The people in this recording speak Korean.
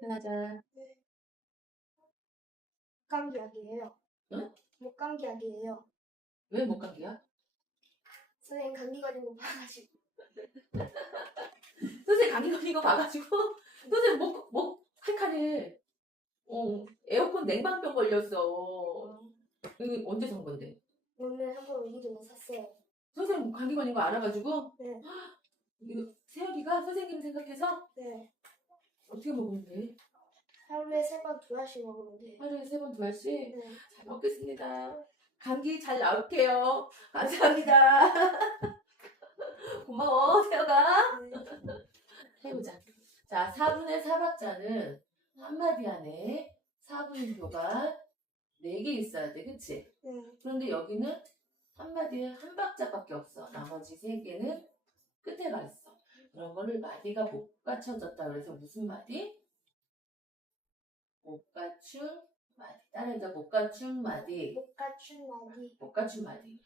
끝나자. 감기 약이에요. 응? 목감기 약이에요. 왜 못 감기야? 선생님 감기 걸린 거 봐가지고. 선생님 감기 걸린 거 봐가지고 선생님 목, 목 칼칼해. 어, 에어컨 냉방병 걸렸어. 이거 언제 산 건데? 오늘 한번 오기 전에 샀어요. 선생님 감기 걸린 거 알아가지고 네. 이거 세열이가 선생님 생각해서 네. 어떻게 돼? 하루에 세 번 두 알씩 먹으면 돼요. 하루에 세 번 두 알씩? 네. 잘 먹겠습니다. 감기 잘 나올게요. 감사합니다. 고마워, 세혁아. 네. 해보자. 자, 4분의 4박자는 한마디 안에 4분표가 4개 있어야 돼, 그치? 네. 그런데 여기는 한마디에 한 박자밖에 없어. 나머지 3개는 끝에 가 있어. 그런 거를 마디가 못 갖춰졌다 그래서 무슨 마디? 못 갖춘 마디. 따라해줘. 못 갖춘 마디. 못 갖춘 마디. 못 갖춘 마디.